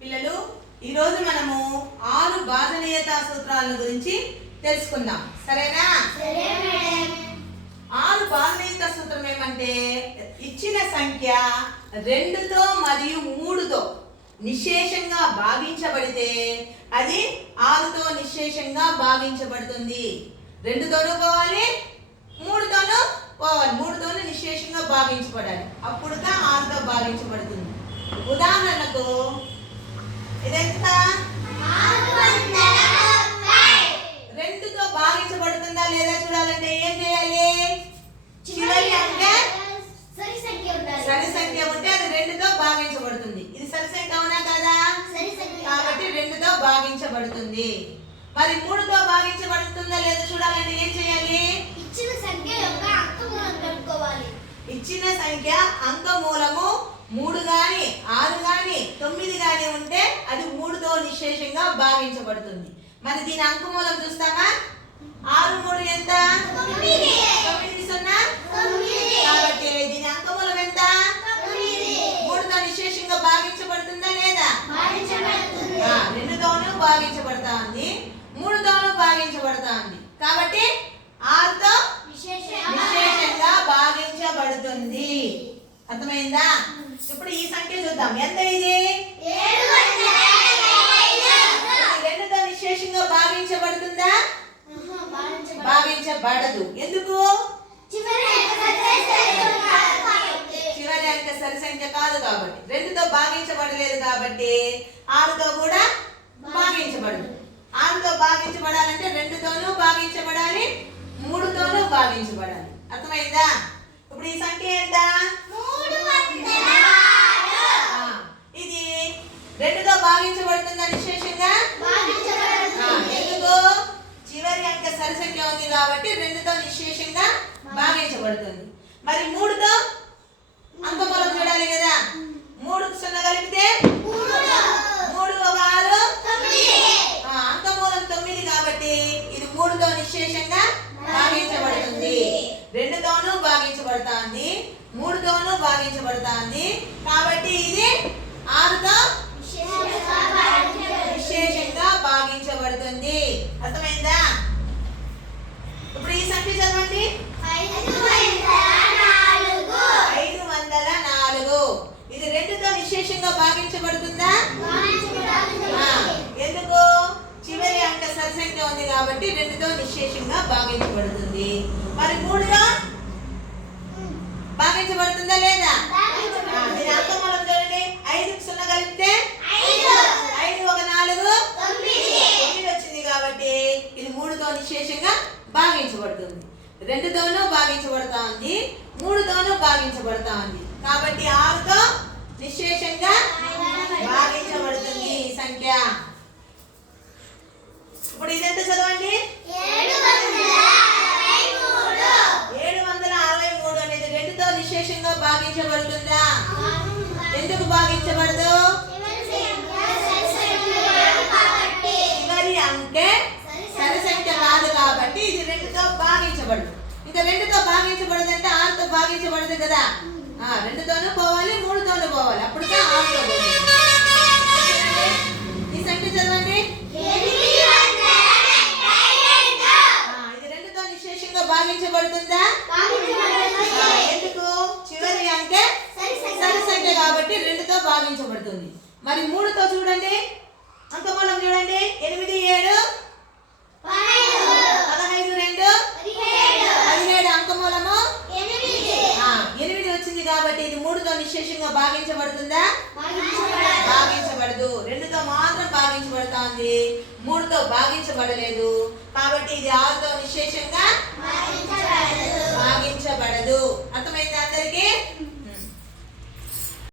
పిల్లలు ఈరోజు మనము ఆరు బాధనీయతా సూత్రాల గురించి తెలుసుకుందాం. సరేనా? ఆరు బాధనీయత సూత్రం ఏమంటే ఇచ్చిన సంఖ్య రెండుతో మరియు మూడుతో నిశేషంగా భాగించబడితే అది ఆరుతో నిశేషంగా భాగించబడుతుంది. రెండుతోనూ పోవాలి మూడుతోనూ పోవాలి. మూడుతోనూ నిశేషంగా భాగించబడాలి. అప్పుడుగా ఆరుతో భాగించబడుతుంది. ఉదాహరణకు ఇదెంత? రెండుతో భాగించబడుతుందా లేదా చూడాలంటే ఏం చేయాలి? చివరి అంకె సరి సంఖ్య ఉండాలి సంఖ్య ఉంటే అది రెండుతో భాగించబడుతుంది. ఇది సరి సంఖ్య అవునా కదా? సరి సంఖ్య కాబట్టి రెండుతో భాగించబడుతుంది. మరి మూడుతో భాగించబడుతుందా లేదా చూడాలంటే ఏం చేయాలి? ఇచ్చిన సంఖ్య యొక్క అంకములను కనుక్కోవాలి ఇచ్చిన సంఖ్య అంక మూలము మూడు గాని ఆరు గాని తొమ్మిది గాని ఉంటే అది మూడుతో నిశేషంగా భావించబడుతుంది మరి దీని అంక మూలం చూస్తామా? ఆరు మూడు ఎంత? తొమ్మిది. సున్నా. కాబట్టి దీని అంక మూలం ఎంత. మూడుతో నిశేషంగా భావించబడుతుందా లేదా? రెండుతోనూ భావించబడతా ఉంది. మూడుతోనూ భావించబడతా ఉంది. కాబట్టి ఆరుతో విశేషంగా విశేషంగా భావించబడుతుంది అర్థమైందా? ఇప్పుడు ఈ సంఖ్య చూద్దాం. ఎంత ఇది ఏడు వందల ఇరవై ఐదు. ఇది రెండుతో నిశేషంగా భావించబడుతుందా ఆహా, భావించబడుతుంది. ఎందుకు? చివరి కాదు కాబట్టి. అంక సరి సంఖ్య కాదు కాబట్టి. రెండుతో భాగించబడలేదు కాబట్టి ఆరుతో కూడా భాగించబడదు. ఆరుతో భాగించబడాలంటే రెండుతోనూ భాగించబడాలి మూడుతోనూ భాగించబడాలి. అర్థమైందా? ఇప్పుడు ఈ సంఖ్య ఎంత మూడు వందల ఆరు. ఆ, ఇది రెండుతో భావించబడుతుందా విశేషంగా ఆ, భావించబడుతుంది. ఎందుకు సరిసంఖ్య ఉంది కాబట్టి రెండుతో నిశేషంగా భావించబడుతుంది మరి మూడుతో అంకమూలం చూడాలి కదా మూడు సున్నా కలిపితే మూడు. ఒక ఆరు తొమ్మిది. అంకమూలం తొమ్మిది కాబట్టి ఇది మూడుతో నిశేషంగా భావించబడుతుంది రెండుతోనూ భాగించబడుతుంది మూడుతోనూ భాగించబడుతుంది కాబట్టి ఇది ఆరుతో విశేషంగా భావించబడుతుంది. విశేషంగా భావించబడుతుంది అర్థమైందా ఇప్పుడు ఈ సంఖ్య చదవండి ఐదు వందల నాలుగు. ఐదు వందల నాలుగు ఇది రెండుతో నిశేషంగా భావించబడుతుందా ఆ, భావించబడుతుంది. ఎందుకు చివరి అంక సరి సంఖ్య ఉంది కాబట్టి రెండుతో నిశేషంగా భావించబడుతుంది మరి మూడుగా భావించబడుతుందా లేదా? ఆ, దీని అర్థం మనం చూడండి. ఐదు సున్నా కలిపితే? ఐదు. ఒక నాలుగు. తొమ్మిది. వచ్చింది కాబట్టి ఇది మూడుతో నిశేషంగా భావించబడుతుంది రెండుతోనూ భావించబడతా ఉంది. మూడుతోనూ భావించబడతా ఉంది. కాబట్టి ఆరుతో నిశేషంగా భావించబడుతుంది ఈ సంఖ్య ఇప్పుడు ఇదెంత చదవండి ఏడు వందల అరవై మూడు. ఏడు వందల అరవై మూడు అనేది రెండుతో నిశేషంగా భావించబడుతుందా ఎందుకు భావించబడదు చివరి సంఖ్య సరి సంఖ్య కాదు కాబట్టి. చివరి అంకె సరి సంఖ్య కాదు కాబట్టి ఇది రెండుతో భాగించబడదు ఇంకా రెండుతో భాగించబడదు అంటే ఆరుతో భాగించబడదు కదా? ఆ రెండుతోనూ పోవాలి మూడుతోనూ పోవాలి. అప్పుడు ఆరుతో ఈ సంఖ్య చదవండి. ఇది రెండుతో నిశేషంగా భావించబడుతుందా ఎందుకు? చివరి అంటే సరి సంఖ్య. సరి సంఖ్య కాబట్టి రెండుతో భావించబడుతుంది మరి మూడుతో చూడండి. అంకమూలం చూడండి. వచ్చింది కాబట్టి ఇది మూడుతో నిశేషంగా భావించబడుతుందా భావించబడదు. భావించబడదు రెండుతో మాత్రం భావించబడుతోంది మూడుతో భావించబడలేదు కాబట్టి ఇది ఆరుతో నిశేషంగా